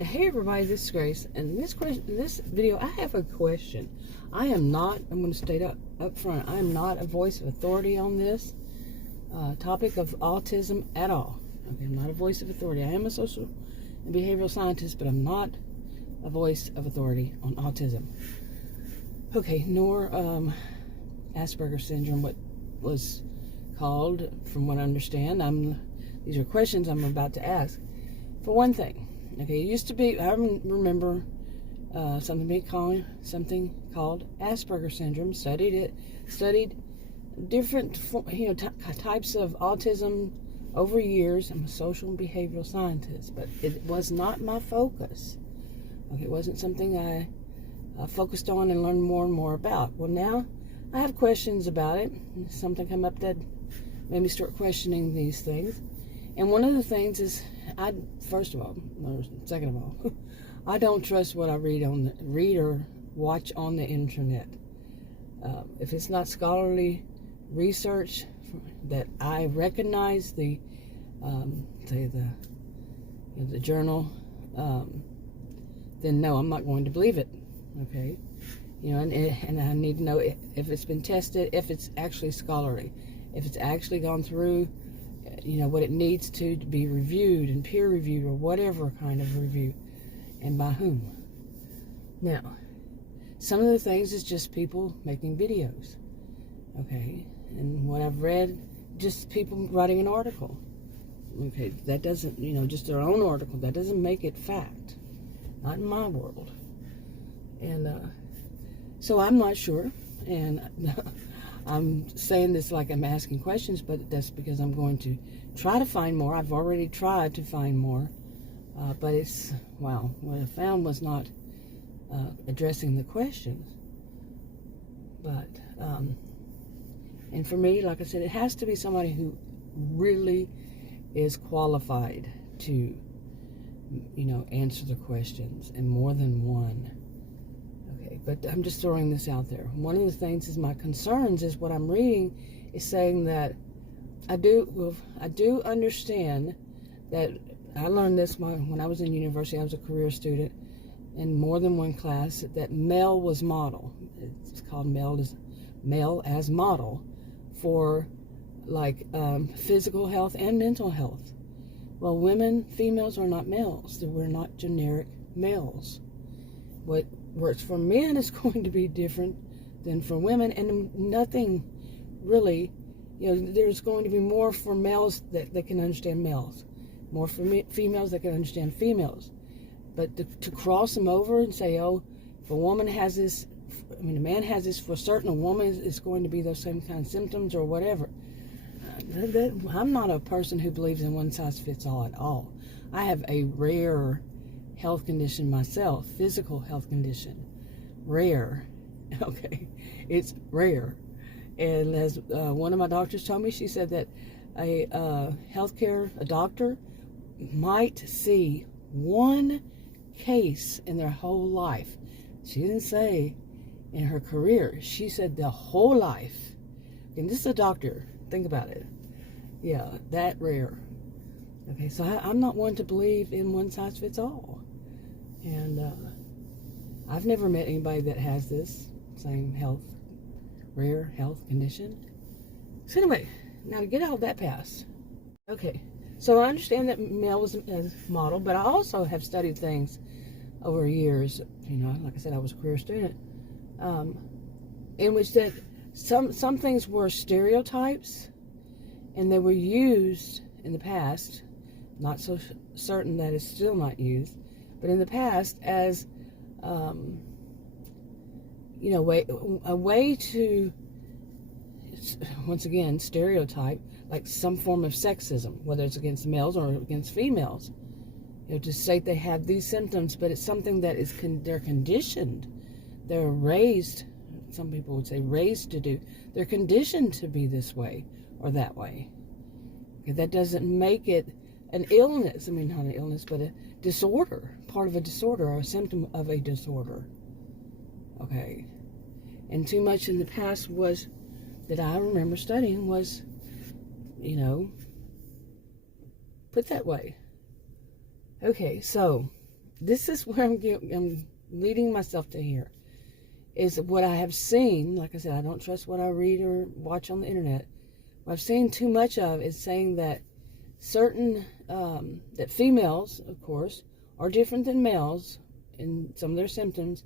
Hey everybody, this is Grace, and this video, I have a question. I'm going to state up front, I am not a voice of authority on this topic of autism at all. Okay, I'm not a voice of authority. I am a social and behavioral scientist, but I'm not a voice of authority on autism. Okay, nor Asperger's syndrome, what was called, from what I understand. These are questions I'm about to ask. For one thing, okay, it used to be, I remember something called Asperger's syndrome. Studied different types of autism over years. I'm a social and behavioral scientist, but it was not my focus. Okay, it wasn't something I focused on and learned more and more about. Well, now I have questions about it. Something come up that made me start questioning these things. And one of the things is, second of all, I don't trust what I read or watch on the internet. If it's not scholarly research that I recognize the journal, then no, I'm not going to believe it. Okay, and I need to know if it's been tested, if it's actually scholarly, if it's actually gone through what it needs to be reviewed and peer reviewed or whatever kind of review, and by whom. Now, some of the things is just people making videos, okay, and what I've read, just people writing an article, okay, that doesn't, just their own article, that doesn't make it fact, not in my world. And so I'm not sure, and I'm saying this like I'm asking questions, but that's because I'm going to try to find more. I've already tried to find more, but what I found was not addressing the questions. But, and for me, like I said, it has to be somebody who really is qualified to, answer the questions, and more than one. But I'm just throwing this out there. One of the things is my concerns is what I'm reading is saying that I do understand that I learned this when I was in university. I was a career student in more than one class, that male was model. It's called male as model for physical health and mental health. Well, females are not males. We're not generic males. What works for men is going to be different than for women, and nothing really, there's going to be more for males that can understand males, more for females that can understand females. But to cross them over and say, oh, if a woman has this, a man has this for certain, a woman is going to be those same kind of symptoms or whatever. I'm not a person who believes in one size fits all at all. I have a rare health condition myself, physical health condition, rare. Okay, it's rare. And as one of my doctors told me, she said that a doctor might see one case in their whole life. She didn't say in her career. She said the whole life. And this is a doctor. Think about it. Yeah, that rare. Okay, so I'm not one to believe in one size fits all. And I've never met anybody that has this same rare health condition. So anyway, now to get all that past. Okay, so I understand that male was as model, but I also have studied things over years. Like I said, I was a career student, in which that some things were stereotypes, and they were used in the past. Not so certain that it's still not used, but in the past as a way to, once again, stereotype, like some form of sexism, whether it's against males or against females. To say they have these symptoms, but it's something that they're conditioned, they're raised. Some people would say raised to do. They're conditioned to be this way or that way. Okay, that doesn't make it an illness. Not an illness, but a disorder, part of a disorder or a symptom of a disorder. Okay. And too much in the past that I remember studying was, put that way. Okay, so this is where I'm leading myself to here, is what I have seen. Like I said, I don't trust what I read or watch on the internet. What I've seen too much of is saying that certain, that females, of course, are different than males in some of their symptoms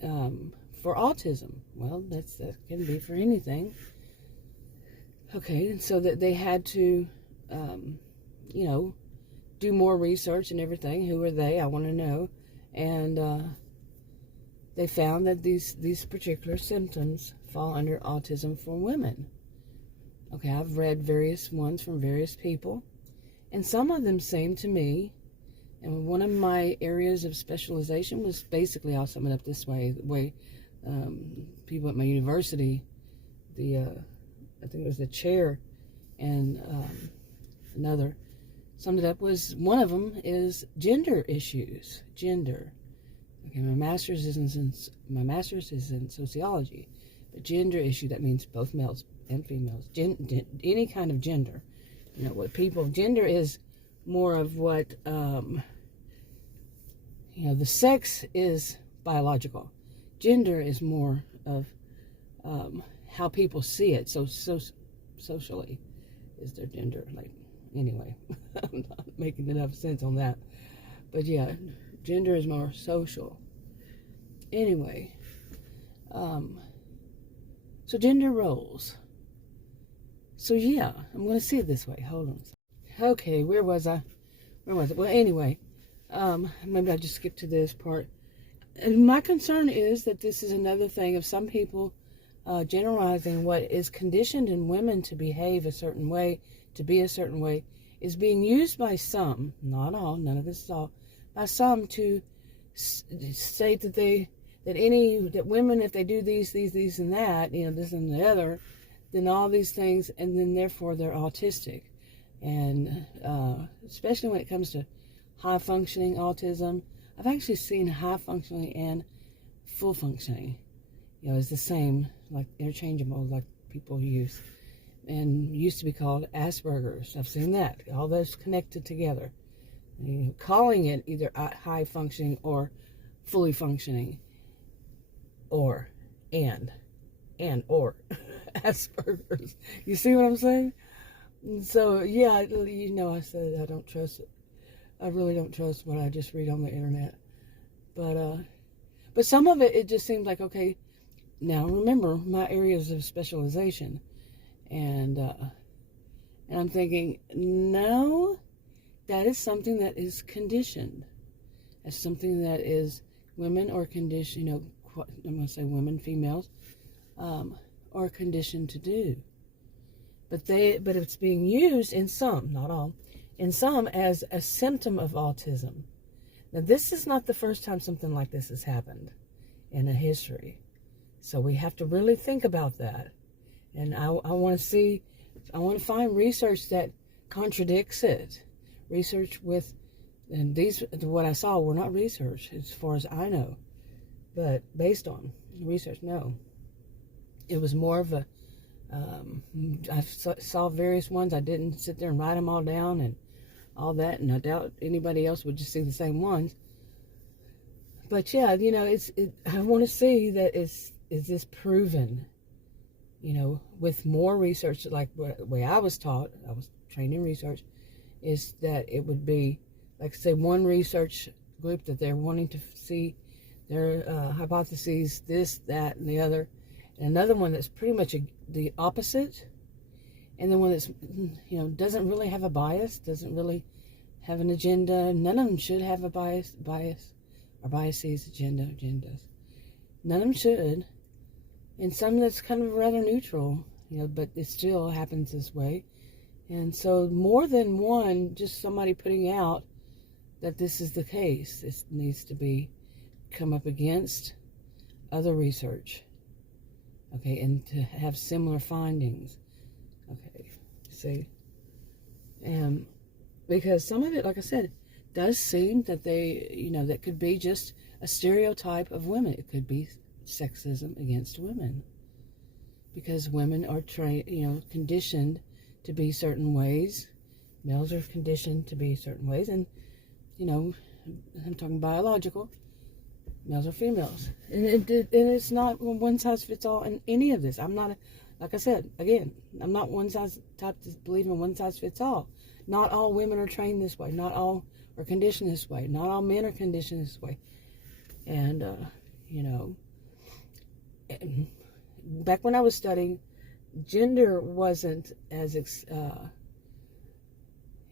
for autism. Well, that can be for anything. Okay, and so that they had to, do more research and everything. Who are they? I want to know. And they found that these particular symptoms fall under autism for women. Okay, I've read various ones from various people, and some of them seem to me, and one of my areas of specialization was basically, I'll sum it up this way, the way people at my university, I think it was the chair and another summed it up, was one of them is gender issues. Gender. Okay, my master's is in sociology, but gender issue, that means both males and females. Any kind of gender. Gender is more of what, the sex is biological. Gender is more of how people see it. So socially is their gender. Like, anyway, I'm not making enough sense on that. But yeah, gender is more social. Anyway, so gender roles. So yeah, I'm going to see it this way. Hold on. Okay, where was I? Well, anyway, maybe I just skipped to this part. And my concern is that this is another thing of some people generalizing what is conditioned in women to behave a certain way, to be a certain way, is being used by some, not all, none of this is all, by some to state that women, if they do these, and that, this and the other, then all these things, and then therefore they're autistic. And especially when it comes to high functioning autism, I've actually seen high functioning and full functioning, is the same, like interchangeable, like people use, and used to be called Asperger's. I've seen that, all those connected together, calling it either high functioning or fully functioning, or Asperger's. You see what I'm saying? So yeah, I said I don't trust it. I really don't trust what I just read on the internet. But some of it just seems like, okay, now remember my areas of specialization, and I'm thinking, no, that is something that is conditioned. That's something that is women are conditioned, I'm going to say women, females, are conditioned to do. But it's being used in some, not all, in some as a symptom of autism. Now, this is not the first time something like this has happened in a history. So we have to really think about that. And I want to find research that contradicts it. Research with, and what I saw were not research as far as I know, but based on research, no. It was more of a, I saw various ones. I didn't sit there and write them all down and all that, and I doubt anybody else would just see the same ones. But yeah, I want to see that is this proven, with more research, like the way I was taught, I was trained in research, is that it would be, like say, one research group that they're wanting to see their hypotheses, this, that, and the other, and another one that's pretty much the opposite, and then one that's, doesn't really have a bias, doesn't really have an agenda. None of them should have a bias, or biases, agendas. None of them should. And some that's kind of rather neutral, but it still happens this way. And so more than one, just somebody putting out that this is the case. This needs to come up against other research. Okay, and to have similar findings. Okay, see. Because some of it, like I said, does seem that that could be just a stereotype of women. It could be sexism against women. Because women are conditioned to be certain ways. Males are conditioned to be certain ways. And, I'm talking biological, males or females. And it's not one size fits all in any of this. I'm not, like I said, again, I'm not one size type to believe in one size fits all. Not all women are trained this way. Not all are conditioned this way. Not all men are conditioned this way. And, you know, back when I was studying, gender wasn't as, you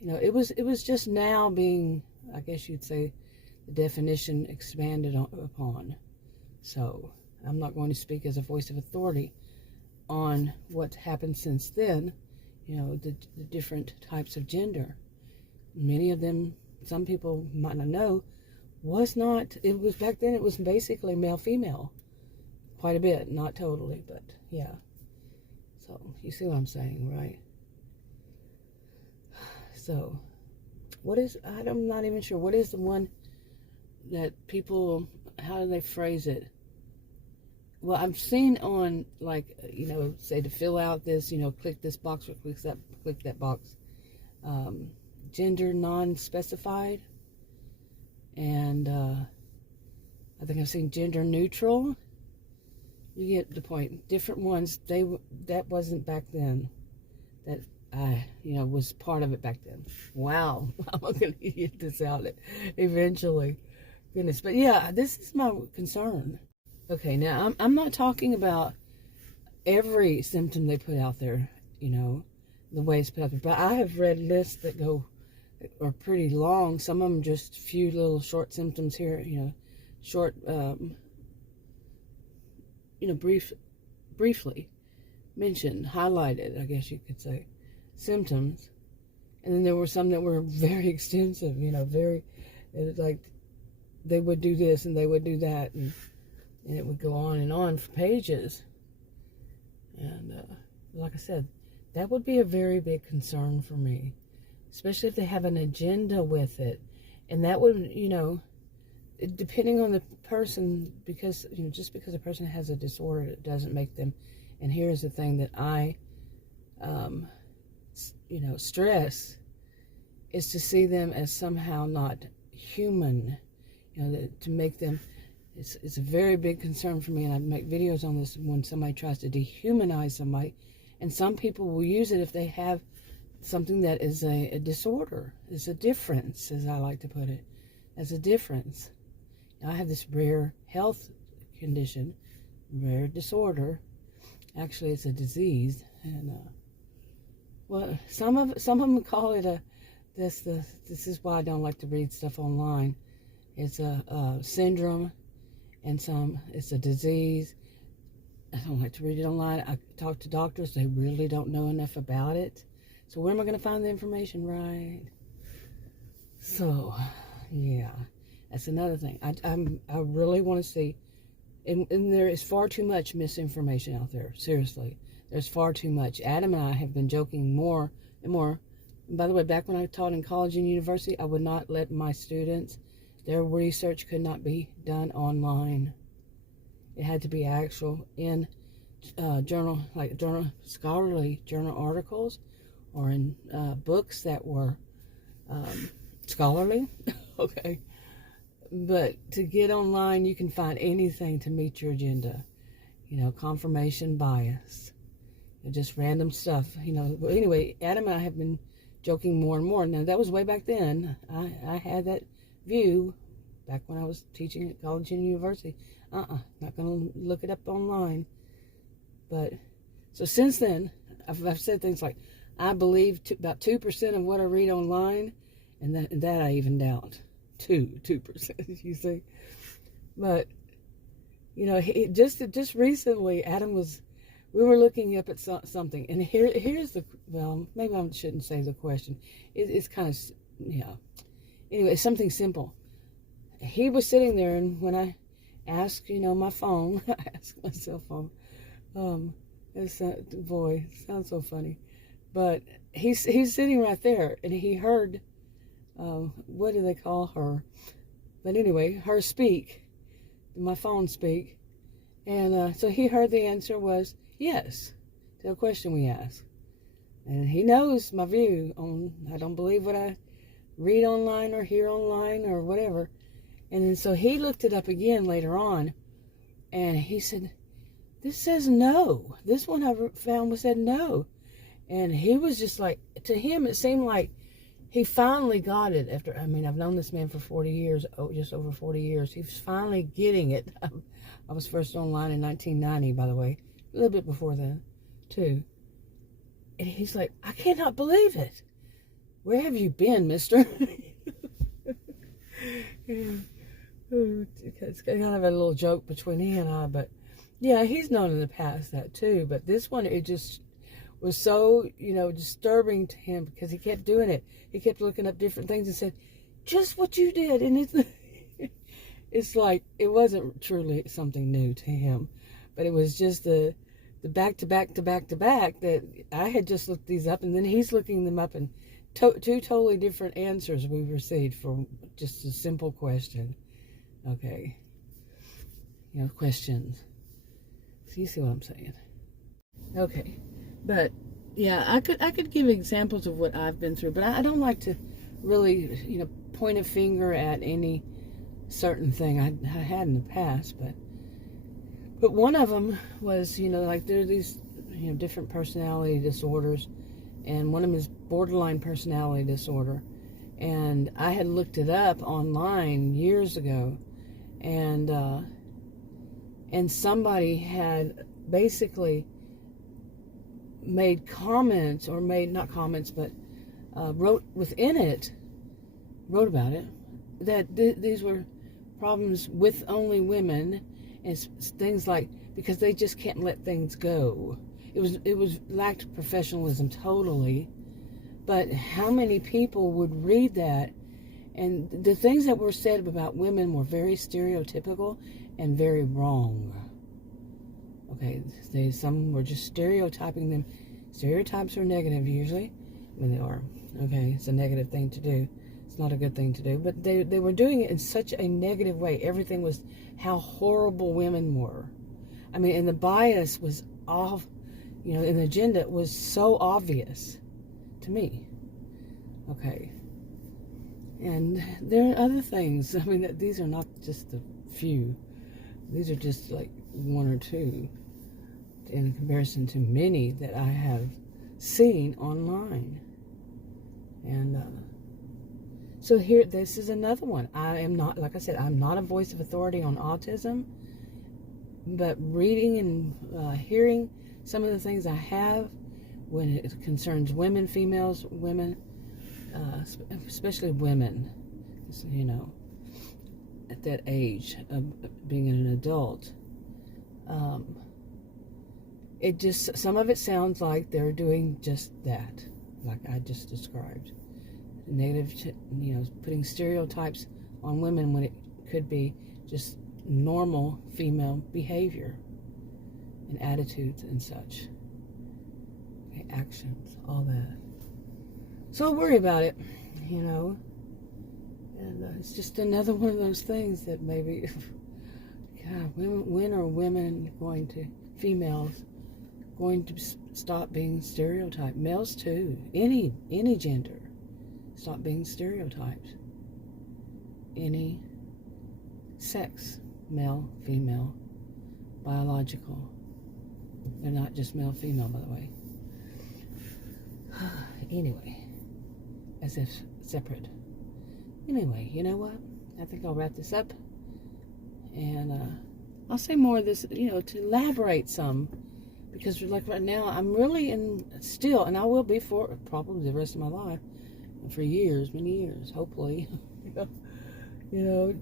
know, it was just now being, I guess you'd say, the definition expanded upon. So I'm not going to speak as a voice of authority on what happened since then, you know, the different types of gender. Many of them, some people might not know, was not, it was back then, it was basically male-female. Quite a bit, not totally, but yeah. So you see what I'm saying, right? So what is, I'm not even sure, what is the one that people, how do they phrase it? Well, I've seen on, like, you know, say to fill out this, you know, click this box or click that box. Gender non-specified. And I think I've seen gender neutral. You get the point. Different ones, that wasn't back then. That you know, was part of it back then. Wow. I'm going to get this out eventually. Goodness. But yeah, this is my concern. Okay, now I'm not talking about every symptom they put out there, you know, the way it's put out there. But I have read lists that are pretty long. Some of them just a few little short symptoms here, you know, short, you know, briefly mentioned, highlighted, I guess you could say, symptoms. And then there were some that were very extensive, you know, very, it was like they would do this and they would do that, and it would go on for pages. And like I said, that would be a very big concern for me, especially if they have an agenda with it. And that would, you know, depending on the person, because, you know, just because a person has a disorder, it doesn't make them. And here's the thing that I, you know, stress, is to see them as somehow not human, you know, to make them, it's a very big concern for me, and I make videos on this when somebody tries to dehumanize somebody. And some people will use it if they have something that is a disorder, is a difference, as I like to put it, as a difference. Now, I have this rare health condition, rare disorder. Actually, it's a disease, and well, some of them call it this is why I don't like to read stuff online. It's a syndrome, and it's a disease. I don't like to read it online. I talk to doctors, they really don't know enough about it. So where am I going to find the information, right? So, yeah, that's another thing. I really want to see, and there is far too much misinformation out there, seriously. There's far too much. Adam and I have been joking more and more. And by the way, back when I taught in college and university, I would not let my students, their research could not be done online. It had to be actual in journal, like scholarly journal articles, or in books that were scholarly. Okay. But to get online, you can find anything to meet your agenda. You know, confirmation bias, just random stuff. You know. Well, anyway, Adam and I have been joking more and more. Now, that was way back then. I had that view back when I was teaching at college and university. Not going to look it up online. But, so since then, I've said things like, I believe about 2% of what I read online, and that I even doubt. 2%, you see. But, you know, just recently, we were looking up at something, and here's the, well, maybe I shouldn't say the question. It's kind of, yeah. Anyway, it's something simple. He was sitting there, and when I asked, you know, my phone, I asked my cell phone, boy, it sounds so funny. But he's sitting right there, and he heard, what do they call her? But anyway, her speak, my phone speak. And so he heard the answer was yes to a question we asked. And he knows my view on, I don't believe what I read online or hear online or whatever. And then so he looked it up again later on, and he said, this says no. This one I found said no. And he was just like, to him, it seemed like he finally got it after, I mean, I've known this man for 40 years, just over 40 years. He's finally getting it. I was first online in 1990, by the way, a little bit before then, too. And he's like, I cannot believe it. Where have you been, mister? It's kind of a little joke between he and I, but yeah, he's known in the past that too. But this one, it just was so, disturbing to him because he kept doing it. He kept looking up different things and said, just what you did. And it's like, it wasn't truly something new to him, but it was just the back to back to back to back that I had just looked these up, and then he's looking them up, and two totally different answers we received from just a simple question. Okay. Questions. So you see what I'm saying? Okay. But yeah, I could give examples of what I've been through, but I don't like to really, point a finger at any certain thing I had in the past, but one of them was, like there are these, different personality disorders, and one of them is borderline personality disorder. And I had looked it up online years ago, and somebody had basically made comments, or made, not comments, but wrote about it, that these were problems with only women, and things like, because they just can't let things go. It was lacked professionalism totally. But how many people would read that? And the things that were said about women were very stereotypical and very wrong. Okay, some were just stereotyping them. Stereotypes are negative usually. I mean, they are. Okay, it's a negative thing to do. It's not a good thing to do. But they were doing it in such a negative way. Everything was how horrible women were. I mean, and the bias was off, and the agenda was so obvious to me. Okay. And there are other things. I mean, these are not just a few. These are just like one or two in comparison to many that I have seen online. And so here, this is another one. I am not, like I said, I'm not a voice of authority on autism, but reading and hearing some of the things I have when it concerns women, females, women, especially women, at that age of being an adult, it just, some of it sounds like they're doing just that, like I just described. Negative, putting stereotypes on women when it could be just normal female behavior and attitudes and such. Okay, actions, all that. So I worry about it, and it's just another one of those things that maybe, God, when are women females going to stop being stereotyped? Males too, any gender, stop being stereotyped. Any sex, male, female, biological. They're not just male, female, by the way. Anyway, as if separate. Anyway, you know what? I think I'll wrap this up. And I'll say more of this, to elaborate some. Because like right now, I'm really still, and I will be for probably the rest of my life, for years, many years, hopefully.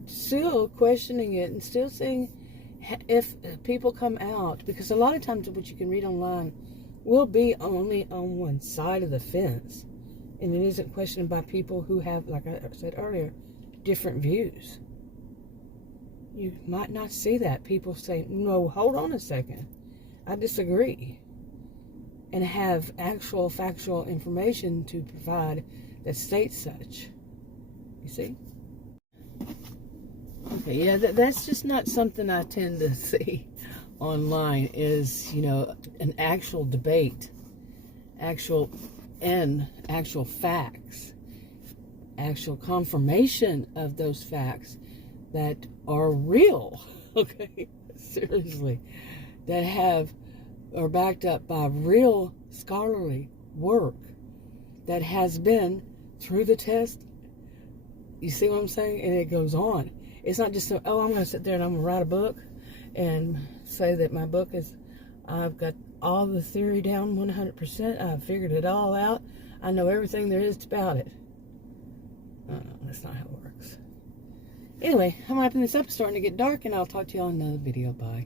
Still questioning it and still seeing if people come out. Because a lot of times what you can read online will be only on one side of the fence. And it isn't questioned by people who have, like I said earlier, different views. You might not see that. People say, no, hold on a second. I disagree. And have actual factual information to provide that states such. You see? Okay, yeah, that's just not something I tend to see online, is, an actual debate, actual facts. actual confirmation of those facts that are real, okay, seriously, that are backed up by real scholarly work that has been through the test. You see what I'm saying? And it goes on. It's not just, oh, I'm going to sit there and I'm going to write a book and say that my book is, I've got all the theory down 100%. I've figured it all out. I know everything there is about it. That's not how it works. Anyway, I'm wrapping this up. It's starting to get dark, and I'll talk to you all in another video. Bye.